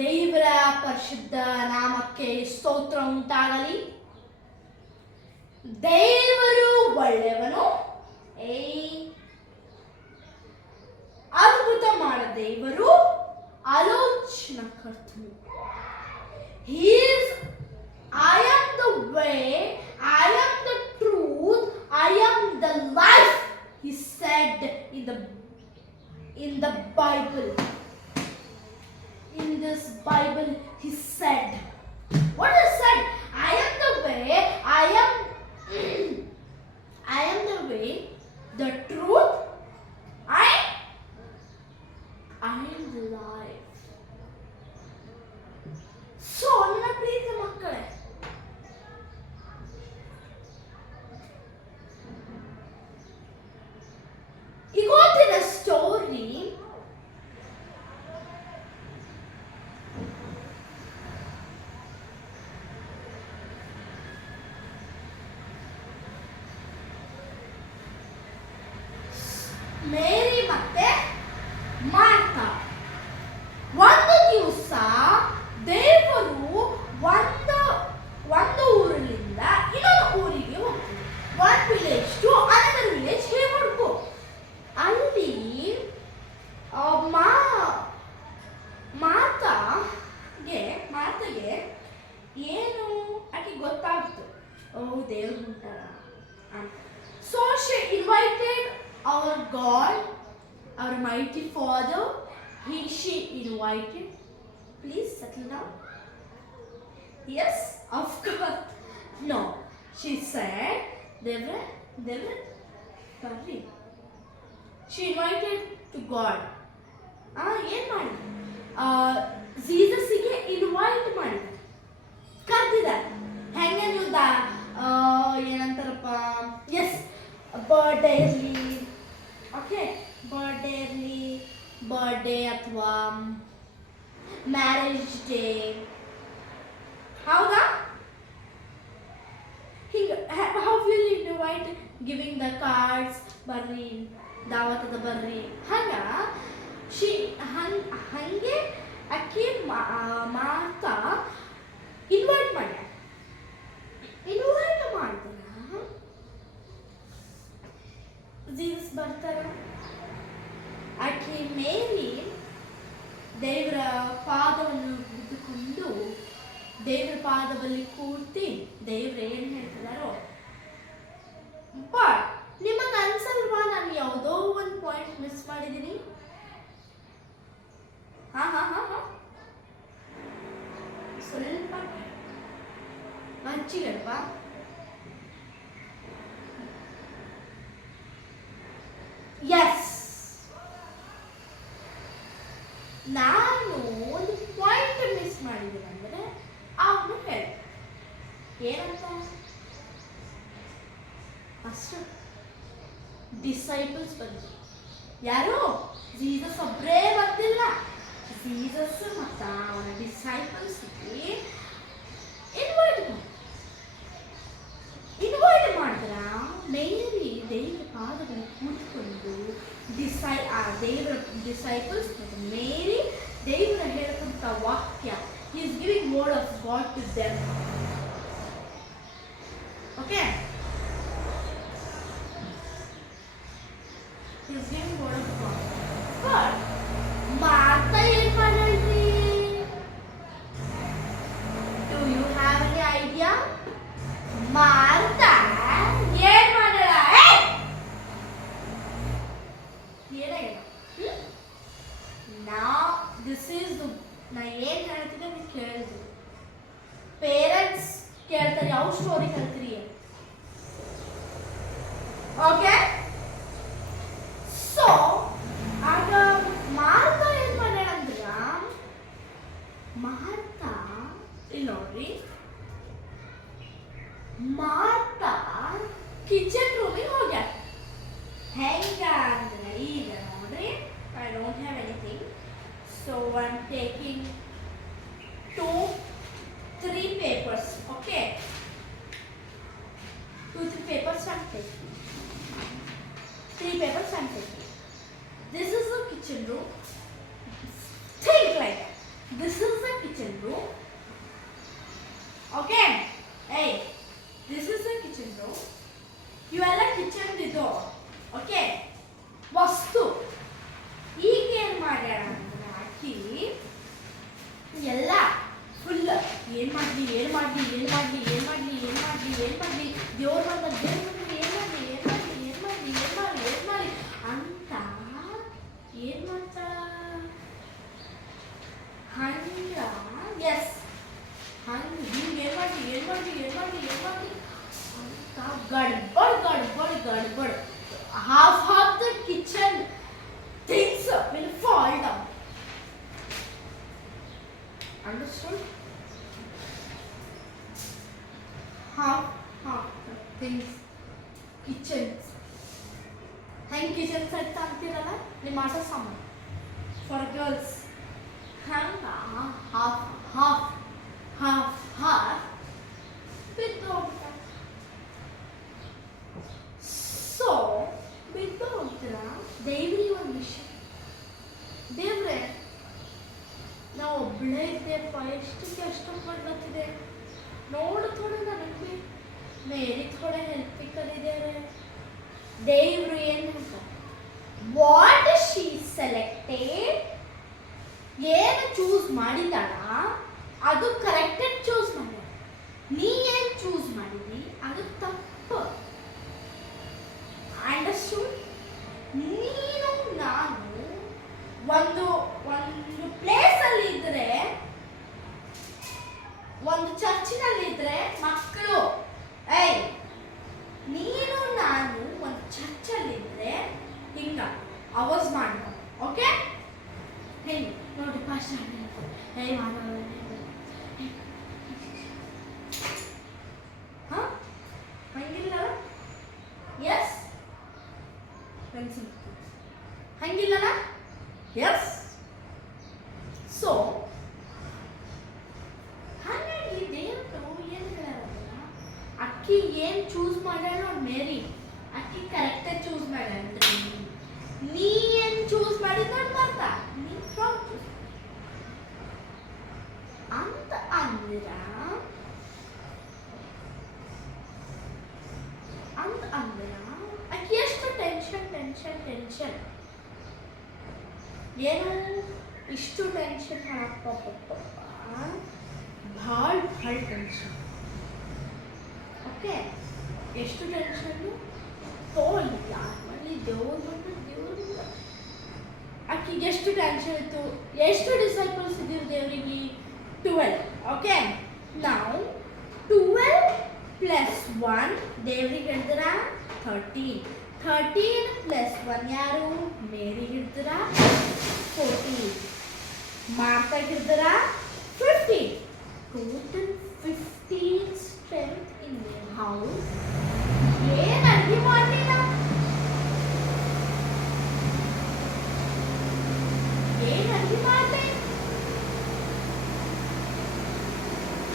ದೇವರ ಪರಿಶುದ್ಧ ನಾಮಕ್ಕೆ ಸ್ತೋತ್ರ ಉಂಟಾಗಲಿ. ದೇವರು ಒಳ್ಳೆಯವನು. ಅದ್ಭುತ ಮಾಡ ದೇವರು ಆಲೋಚನಾಕರ್ತನು. I am the way, I am the truth, I am the life, he said in the Bible. In this Bible he said, what he said, I am the way, I am the way, the truth, I am the life. So ನನ್ನ ಪ್ರೀತಿಯ ಮಕ್ಕಳೇ, ಇವತ್ತಿನ story ಮೇರಿ ಮತ್ತೆ ಮಾರ್ತಾ. ಒಂದು ದಿವಸ ದೇವರು ಒಂದು ಊರಿನಿಂದ ಇನ್ನೊಂದು ಊರಿಗೆ ಹೋಗ್ತಾರೆ. One village to another village. ಹೇಗೆ ಹುಡುಕು ಅಲ್ಲಿ ಮಾತಾಗೆ ಏನು ಆಕೆ ಗೊತ್ತಾಗ್ತು, ದೇವ್ರು ಉಂಟಾರ ಅಂತ. So she invited our God, our mighty Father. She invited. Please settle down. Yes, of course. No, she said, Devra, ಬರ್ರಿ. She invited to God. ಏನು ಮಾಡಿ ಜೀಸಸ್ಸಿಗೆ ಇನ್ವೈಟ್ ಮಾಡಿದ, ಕರೆದಿದ್ದಾರೆ. ಹೆಂಗೆ ನೀವು ಏನಂತಾರಪ್ಪ, ಎಸ್, ಬರ್ಡೇ ಇರಲಿ, ಓಕೆ, ಬರ್ಡೇ ಅಥವಾ ಮ್ಯಾರೇಜ್ ಡೇ, ಹೌದಾ? ಹಿಂಗೆ how will invite, giving the cards, ಬರ್ರಿ ದಾವತದ ಬರ್ರಿ, ಹಂಗೆ ಅಕ್ಕಿ ಮಾತಾ ಇನ್ವೈಟ್ ಮಾಡಿದ್ರ. ಜೀಸಸ್ ಬರ್ತಾರ. ಆಕೆ ಮೇರಿ ದೇವರ ಪಾದವನ್ನು ಹಿಡಿದುಕೊಂಡು ದೇವರ ಪಾದದಲ್ಲಿ ಕೂರ್ತಿ ದೇವ್ರು ಏನು ಹೇಳ್ತಿದಾರೋ. ಬಟ್ ನಿಮಗೆ ಅನ್ಸಲ್ವಾ ನಾನು ಯಾವುದೋ ಒಂದು ಪಾಯಿಂಟ್ ಮಿಸ್ ಮಾಡಿದ್ದೀನಿ? ಸ್ವಲ್ಪ ಹಂಚಿಗಲ್ವ? ಎಸ್, ನಾನು ಒಂದು ಪಾಯಿಂಟ್ ಮಿಸ್ ಮಾಡಿದ್ದೀನಿ. ಅಂದರೆ ಅವನು ಹೇಳ ಏನಂತ, ಅಷ್ಟು ಡಿಸೈಪಲ್ಸ್ ಬಂದರು. ಯಾರು? ಜೀಸಸ್ ಒಬ್ಬರೇ ಬರ್ತಿಲ್ಲ. ಜೀಸಸ್ ಮತ್ತು ಅವನ ಡಿಸೈಪಲ್ಸ್ಗೆ ಇನ್ವೈಟ್ ಮಾಡಿದ್ರ. ಮೇರಿ ದೇವರ ಪಾದದಲ್ಲಿ ಕೂತ್ಕೊಂಡು ದೇವರ ಡಿಸೈಪಲ್ಸ್ ಮತ್ತು ಮೇರಿ ದೇವರ ಹೇಳ್ಕೊಂತ ವಾಕ್ಯ, he is giving word of God to them. Okay, he is giving word of God. But ಮಾರ್ತಾ ಏನು ಮಾಡಲ್ರಿ? Do you have any idea? ಮಾರ್ತಾ ಏನು ಮಾಡಲ್ಲ? ನಾ ಏನು ಹೇಳ್ತಿದ್ದೆ ನೀವು ಕೇಳಿದ್ರು. ಪೇರೆಂಟ್ಸ್ ಕೇಳ್ತಾರೆ, ಯಾವ ಸ್ಟೋರಿ ಕಲ್ತ್ರಿ? ಓಕೆ, ಸೊ ಆಗ ಮಾರ್ತಾ ಏನು ಮಾಡ್ಯಾಳ ಅಂದ್ರ, ಮಾರ್ತಾ ಇಲ್ಲಿ ನೋಡ್ರಿ, ಮಾರ್ತಾ ಕಿಚನ್ ರೂಮಿಗೆ ಹೋಗ್ಯಾಳ. ಹೆಂಗ ಅಂದ್ರೆ ಈಗ ನೋಡ್ರಿ, I don't have anything, so I'm taking 2-3 papers. Okay, 2-3 papers I'm taking. 3 papers I'm taking. This is the kitchen room. Think like that. This is the kitchen room. Okay? Hey, this is a kitchen room. ಇವೆಲ್ಲ kitchen ಇದು. Okay, ವಸ್ತು. ಈಗ ಏನು ಮಾಡ್ಯಾರ ಅಂದ್ರೆ ಅಕ್ಕಿ ಎಲ್ಲ full ಏನು ಮಾಡಲಿ ದೇವ್ರ ಬಂದ ಏನು ಮಾಡಲಿ ಅಂತ ಏನು ಮಾಡ್ತಾಳ ಹಂಗ. ಎಸ್, ಹಂಗೆ ಹಿಂಗೆ ಏನು ಮಾಡಲಿ ಅಂತ ಗಡ್ಬಡ್. Half the kitchen things will fall down. Understood? Half the things kitchens. Hang kitchen set antirala nimata saman for girls. Hang half without that. So ದೇವ್ರಿ ಒಂದು ವಿಷಯ, ದೇವ್ರೆ ನಾವು ಒಬ್ಬಳೇ ಇದ್ದೇಪ್ಪ, ಎಷ್ಟು ಕಷ್ಟಪಡ್ಲತ್ತಿದೆ ನೋಡು, ಥೋಡೆ ನನಗೆ ಮೇರಿ ಥೋಡೆ ಹೆಲ್ಪ್ ಕಲಿದ್ದಾರೆ. ದೇವ್ರು ಏನು ಅಂತ ವಾಟ್ ಶಿ ಸೆಲೆಕ್ಟೆಡ್, ಏನು ಚೂಸ್ ಮಾಡಿದಾಳ ಅದು ಕರೆಕ್ಟೆಡ್ ಚೂಸ್ ಮಾಡ. ನೀ ಏನು ಚೂಸ್ ಮಾಡಿದಿ ಅದು ತಪ್ಪು. ಅಂಡರ್ಸ್ಟೂಡ್? ನೀನು ನಾನು ಒಂದು ಪ್ಲೇಸಲ್ಲಿ ಇದ್ರೆ, ಒಂದು ಚರ್ಚಿನಲ್ಲಿ ಇದ್ರೆ ಮಕ್ಕಳು, ನೀನು ನಾನು ಒಂದು ಚರ್ಚಲ್ಲಿ ಇದ್ರೆ ಹಿಂಗ ಅವಾಜ್ ಮಾಡ್ಬ. ಓಕೆ, ಹೆಂಗ್ ನೋಡಿ ಫಾಸ್ಟ್ ಹಂಗಿಲ್ಲ. ಎಸ್, ಹಂಗಿಲ್ಲನ? ಎಸ್. ಸೊ ಹಾಗಾಗಿ ದೇವರು ಏನು ಹೇಳೋದಲ್ಲ, ಅಕ್ಕಿ ಏನು ಚೂಸ್ ಮಾಡ್ಯಾಳ ಮೇರಿ, ಅಕ್ಕಿ ಕರೆಕ್ಟಾಗಿ ಚೂಸ್ ಮಾಡ್ಯಾಳ. ನೀ ಏನು ಚೂಸ್ ಮಾಡಿದ ಬರ್ತಾ ನೀ ರಾಂಗ್ ಚೂಸ್ ಅಂತ ಅಂದಿರ ಅಕ್ಕಿ ಎಷ್ಟು ಟೆನ್ಷನ್ ಏನು ಇಷ್ಟು ಟೆನ್ಷನ್ ಹಾಕಪ್ಪ, ಭಾಳ ಟೆನ್ಷನ್. ಓಕೆ, ಎಷ್ಟು ಟೆನ್ಷನ್ನು ತೋಲ್ ಯಾರು ಮಾಡಲಿ, ದೇವ್ರು ಆಕಿಗೆ ಎಷ್ಟು ಟೆನ್ಷನ್ ಇತ್ತು. ಎಷ್ಟು ಡಿಸೈಪಲ್ಸ್ ಇದ್ದೀವಿ ದೇವರಿಗೆ? 12. ಓಕೆ, ನಾವು 12 + 1 ದೇವ್ರಿಗೆ ಹಿಡಿದ್ರ 13. 13 + 1 ಯಾರು? ಮೇರಿಗೆ ಹಿಡಿದ್ರ 14. ಮಾರ್ತಾಗೆ ಹಿಡಿದ್ರ 15. Total 15 strength in your house. ಏನು ಅಡುಗೆ ಮಾಡಲಿಲ್ಲ, ಏನು ಅಡುಗೆ ಮಾಡಲಿ,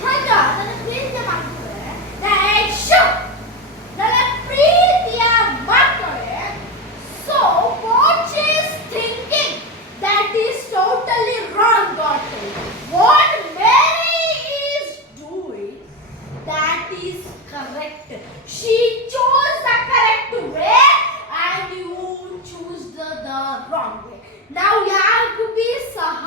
ಹಂಗ ನನ್ನ ಪ್ರೀತಿಯ ಮಾಡ್ತಾರೆ, ನನ್ನ ಪ್ರೀತಿಯ ಮಾಡ್ತಾರೆ. So what she is thinking that is totally wrong. God, what Mary is doing, that is correct. She chose the correct way and you choose the wrong way. Now ಯಾರಿಗೂ ಬಿ ಸಹ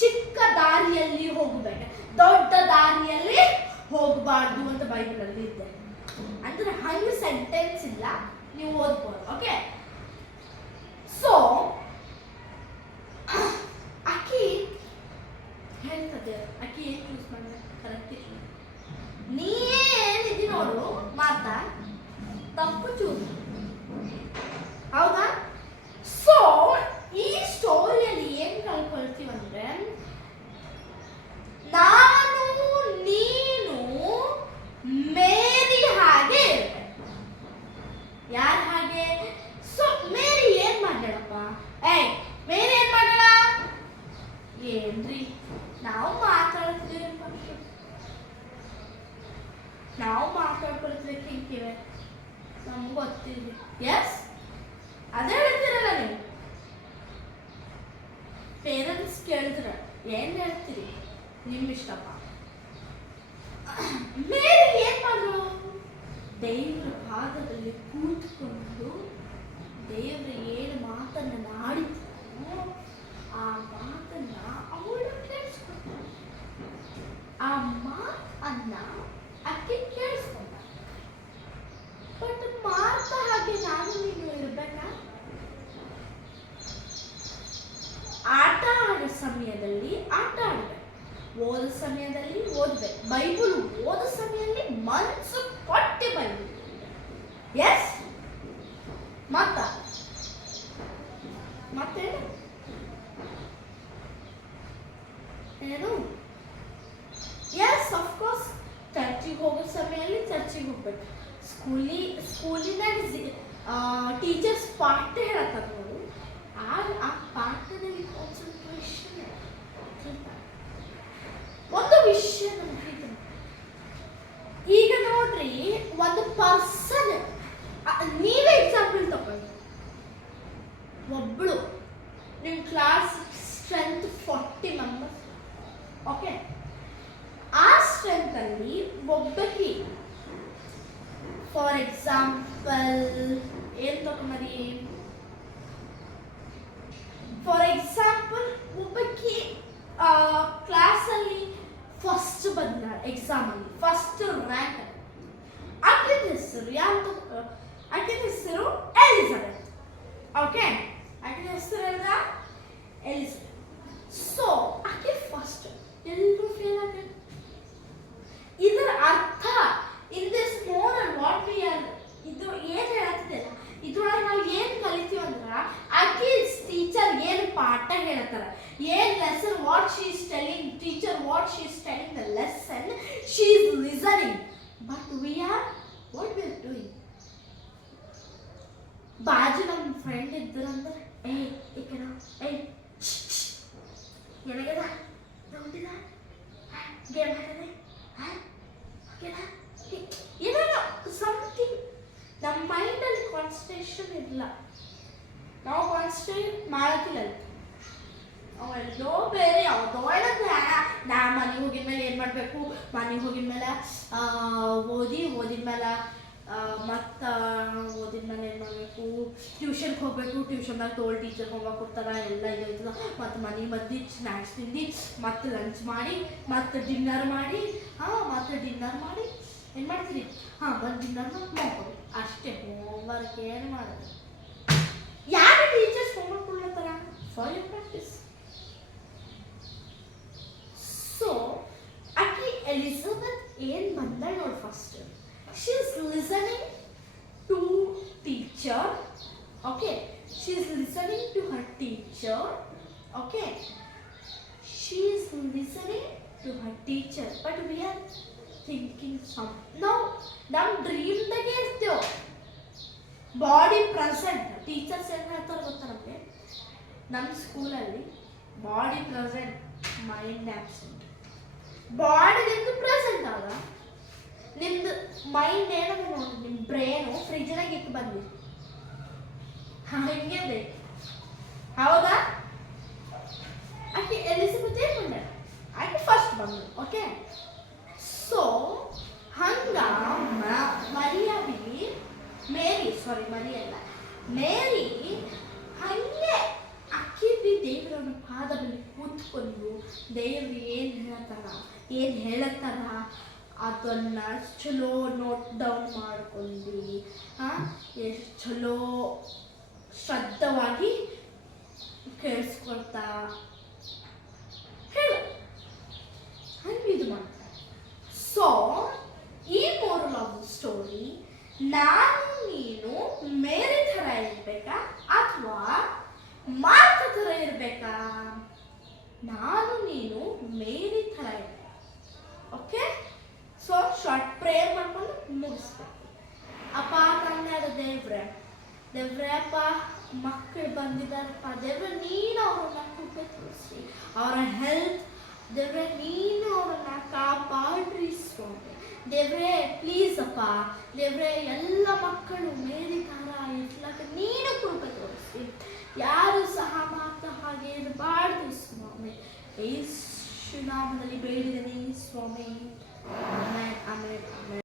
ಚಿಕ್ಕ ದಾರಿಯಲ್ಲಿ ಹೋಗಬೇಕು, ದೊಡ್ಡ ದಾರಿಯಲ್ಲಿ ಹೋಗಬಾರ್ದು ಅಂತ ಬೈಬಲಲ್ಲಿ ಇದೆ. ಅಂದ್ರೆ ಹಂಗೆ ಸೆಂಟೆನ್ಸ್ ಇಲ್ಲ, ನೀವು ಓದ್ಬೋದು. ಓಕೆ, ಸೊ ಅಕ್ಕಿ ಹೇಳ್ತದೆ, ಅಕ್ಕಿ ಏನು ಚೂಸ್ ಮಾಡಿದೆ ಕರೆಕ್ಟ್. ನೀ ಏನಿದಿ ನೋಡು ಮಾತಾ ತಪ್ಪು ಚೂಸ್, ಹೌದಾ? ಸೊ ಈ ಸ್ಟೋರಿಯಲ್ಲಿ ಏನು ಕಳ್ಕೊಳ್ತೀವಂದ್ರೆ, ನಾನು ನೀನು ಮೇರಿ ಹಾಗೆ ಇರಬೇಕು. ಯಾರ ಹಾಗೆ? ಸೊ ಮೇರಿ ಏನ್ ಮಾಡ್ಯಾಳಪ್ಪ? ಮೇರಿ ಏನ್ ಮಾಡ್ಯಾಳ? ಏನ್ರಿ ನಾವು ಮಾತಾಡ್ಕೊಳ್ತೀವಿ ಹಿಂಗಿವೆ, ನಮ್ಗೆ ಗೊತ್ತಿದ್ವಿ. ಎಸ್, ಅದೇ ಹೇಳ್ತೀರಲ್ಲ ನೀವು. ಪೇರೆಂಟ್ಸ್ ಕೇಳಿದ್ರ ಏನ್ ಹೇಳ್ತೀರಿ? ನಿಮ್ಮ ದೇವರ ಪಾದದಲ್ಲಿ ಕೂತ್ಕೊಂಡು ದೇವರು ಏನು ಮಾತನ್ನು ಆಡಿದ್ರು ಆ ಮಾತನ್ನ ಅವಳು ಕೇಳಿಸ್ಕೊಂಡ. ಆ ಮಾತನ್ನ ಅಕ್ಕಿ ಕೇಳಿಸ್ಕೊಂಡ. ಬಟ್ ಮಾರ್ತಾ ಹಾಗೆ ನಾನು ನೀನು ಇರ್ಬೇಕಾ? ಆಟ ಆಡೋ ಸಮಯದಲ್ಲಿ ಆಟ ಆಡ್ಬೇಕು, ಓದೋ ಸಮಯದಲ್ಲಿ ಓದ್ಬೇಕು, ಬೈಬಲ್ ಓದೋ ಸಮಯದಲ್ಲಿ ಮನಸ್ಸು ಕೊಟ್ಟೆ ಬೈಬಲ್. ಎಸ್ ಮತ್ತೆ ಏನು ಎಸ್ ಅಫ್ಕೋರ್ಸ್ ಚರ್ಚಿಗೆ ಹೋಗೋ ಸಮಯದಲ್ಲಿ ಚರ್ಚಿಗೆ ಹೋಗ್ಬೇಕು. ಸ್ಕೂಲಿನಾಗ ಟೀಚರ್ಸ್ ಪಾಠ ಹೇಳತ್ತಾರ ನೋಡು, ಆಗ ಆ ಪಾಠದಲ್ಲಿ ಕಾನ್ಸಂಟ್ರೇಷನ್. ಒಂದು ವಿಷಯ ನಮ್ಗೆ ಈಗ ನೋಡ್ರಿ, ಒಂದು ಪರ್ಸನ್ ನೀವೇ ಎಕ್ಸಾಂಪಲ್ ತಗೊಳ್ಳಿ. ಒಬ್ಳು ನಿಮ್ಮ ಕ್ಲಾಸ್ ಸ್ಟ್ರೆಂತ್ 40 ಮೆಂಬರ್ಸ್, ಓಕೆ? ಆ ಸ್ಟ್ರೆಂತ್ ಅಲ್ಲಿ ಒಬ್ಬಕಿ ಫಾರ್ ಎಕ್ಸಾಂಪಲ್ ಏನ್ ತಗೊಂಬರಿ, ಫಾರ್ ಎಕ್ಸಾಂಪಲ್ ಒಬ್ಬಕಿ ಕ್ಲಾಸಲ್ಲಿ ಫಸ್ಟ್ ಬಂದಾಳ, ಎಕ್ಸಾಮ್ ಅಲ್ಲಿ ಫಸ್ಟ್ ರ್ಯಾಂಕ್. ಆಕಿನ ಹೆಸರು ಯಾರು? ಆಕಿನ ಹೆಸರು ಎಲಿಜಬೆತ್, ಓಕೆ? ಆಕಿನ ಹೆಸರು ಎಲಿಜಬೆತ್. ಸೊ ಆಕೆ ಫಸ್ಟ್, ಎಲ್ಲರೂ ಫೇಲ್ ಆಗ್ತಾರೆ. ಇದರ ಅರ್ಥ in this moral what we are, ಇದು ಏನು ಹೇಳ್ತಿದೆ, ಇದ್ರೊಳಗೆ ನಾವು ಏನು ಕಲಿತೀವಿ ಅಂದ್ರೆ ಆಕೆ ಟೀಚರ್ ಏನು ಪಾಠ ಹೇಳ್ತಾರ, ಏನು lesson, what she is telling, teacher what she is telling the lesson, she is listening. But we are what we are doing. ಬಾಜು ನಮ್ಮ ಫ್ರೆಂಡ್ ಇದ್ರಂದ್ರೆ ಏಕನ ನನಗದ ನೋಡಿದ ಗೇಮ್ ಆಡದೆ ಏನೇನೋ ಸಮಥಿಂಗ್. ನಮ್ಮ ಮೈಂಡಲ್ಲಿ ಕಾನ್ಸಂಟ್ರೇಷನ್ ಇರಲ್ಲ, ನಾವು ಕಾನ್ಸಂಟ್ರೇಟ್ ಮಾಡತ್ತಿಲ್ಲ. ಅವೆಲ್ಲೋ ಬೇರೆ ಯಾವುದೋ ನಾ ಮನೆಗೆ ಹೋಗಿದ ಮೇಲೆ ಏನು ಮಾಡಬೇಕು, ಮನೆಗೆ ಹೋಗಿದ ಮೇಲೆ ಓದಿದ್ಮೇಲೆ ಮತ್ತು ಓದಿದ್ಮೇಲೆ ಏನು ಮಾಡಬೇಕು, ಟ್ಯೂಷನ್ಗೆ ಹೋಗಬೇಕು, ಟ್ಯೂಷನ್ದಾಗ ತೋಲ್ ಟೀಚರ್ ಹೋಗ್ಬೇಕು ಕೊಡ್ತಾರೆ, ಎಲ್ಲ ಇದಾಯ್ತದ. ಮತ್ತು ಮನೆ ಮದ್ದು ಸ್ನ್ಯಾಕ್ಸ್ ತಿಂದು ಮತ್ತು ಲಂಚ್ ಮಾಡಿ ಮತ್ತು ಡಿನ್ನರ್ ಮಾಡಿ, ಮತ್ತು ಡಿನ್ನರ್ ಮಾಡಿ ಏನು ಮಾಡ್ತೀರಿ, ಬಂದು ಡಿನ್ನರ್ ಮಾಡ್ಕೊಡಿ ಅಷ್ಟೇ. ಹೋಮ್ವರ್ಕ್ ಏನು ಮಾಡೋದು? ಯಾರು ಟೀಚರ್ಸ್ ಹೋಮ್ವರ್ಕ್ ಕೊಡ್ಲತ್ತಾರ? For your practice. ಸೊ ಆಕಿ ಎಲಿಜಬೆತ್ ಏನು ಬಂದಾಳ ನೋಡಿ, first she is listening to teacher, okay? She is listening to her teacher, okay? She is listening to her teacher, but we are thinking some now dream dage irtev, body present. Teachers ಏನು ಹೇಳ್ತಾರೆ ಗೊತ್ತಾ ನಮಗೆ, ನಮ್ಮ ಸ್ಕೂಲಲ್ಲಿ body present, mind absent. Body ನಿಮ್ದು present ಆಗ, ನಿಮ್ದು mind ಏನಂದ್ರೆ ನೋಡಿ, ನಿಮ್ಮ ಬ್ರೇನು ಫ್ರಿಜ್ನಾಗ ಇಟ್ಟು ಬಂದ್ವಿ ಹಂಗೆ ಬೇಕು, ಹೌದಾ? ಆಕೆ ಎಲಿಜಬೆತ್ ಏನು ಬಂದ, ಆಕೆ ಫಸ್ಟ್ ಬಂದು, ಓಕೆ? ಸೊ ಹಂಗ ಮೇರಿ ಹಂಗೆ ಅಕ್ಕಿ ಬಿ ದೇವರನ್ನ ಪಾದದಲ್ಲಿ ಕೂತ್ಕೊಂಡು ದೇವ್ರು ಏನು ಹೇಳತ್ತಾರ ಅದನ್ನ ಚಲೋ ನೋಟ್ ಡೌನ್ ಮಾಡ್ಕೊಂಡು ಎಷ್ಟು ಚಲೋ ಶ್ರದ್ಧವಾಗಿ ಕೇಳಿಸ್ಕೊಳ್ತಾ ಹೇಳ ಹಂಗೆ ಇದು ಮಾಡ್ತಾರೆ. ಸೊ ಈ ಮೋರಲ್ ಆಫ್ ದ ಸ್ಟೋರಿ, ನಾನು ನೀನು ಮೇರಿ ಥರ ಇರಬೇಕಾ ಅಥವಾ ಮಾರ್ಥ ಥರ ಇರಬೇಕಾ? ನಾನು ನೀನು ಮೇರಿ ಥರ ಇರಬೇಕು. ಓಕೆ, ಸೊ ಶಾರ್ಟ್ ಪ್ರೇಯರ್ ಮಾಡ್ಕೊಂಡು ಮುಗಿಸ್ಬೇಕು. ಅಪ್ಪ ತಂದೆಯಾದ ದೇವ್ರೆ ಅಪ್ಪ ಮಕ್ಕಳು ಬಂದಿದ್ದಾರಪ್ಪ ದೇವ್ರೆ, ನೀನು ಅವ್ರನ್ನ ಕೃಪೆ ತೋರಿಸಿ, ಅವರ ಹೆಲ್ತ್ ದೇವ್ರೆ ನೀನು ಅವ್ರನ್ನ ಕಾಪಾಡ್ರಿ ಸ್ವಾಮಿ. ದೇವ್ರೆ ಪ್ಲೀಸ್ ಅಪ್ಪ ದೇವ್ರೆ, ಎಲ್ಲ ಮಕ್ಕಳು ಮೇರಿ ಥರ ಇರ್ಲಕ್ಕೆ ನೀನು ಕೃಪೆ ತೋರಿಸಿ, ಯಾರು ಸಹ ಮಾತ್ರ ಹಾಗೆ ಇರಬಾರ್ದು ಸ್ವಾಮಿ. ಯೇಸು ನಾಮದಲ್ಲಿ ಬೇಡಿದೆನೆ ಸ್ವಾಮಿ.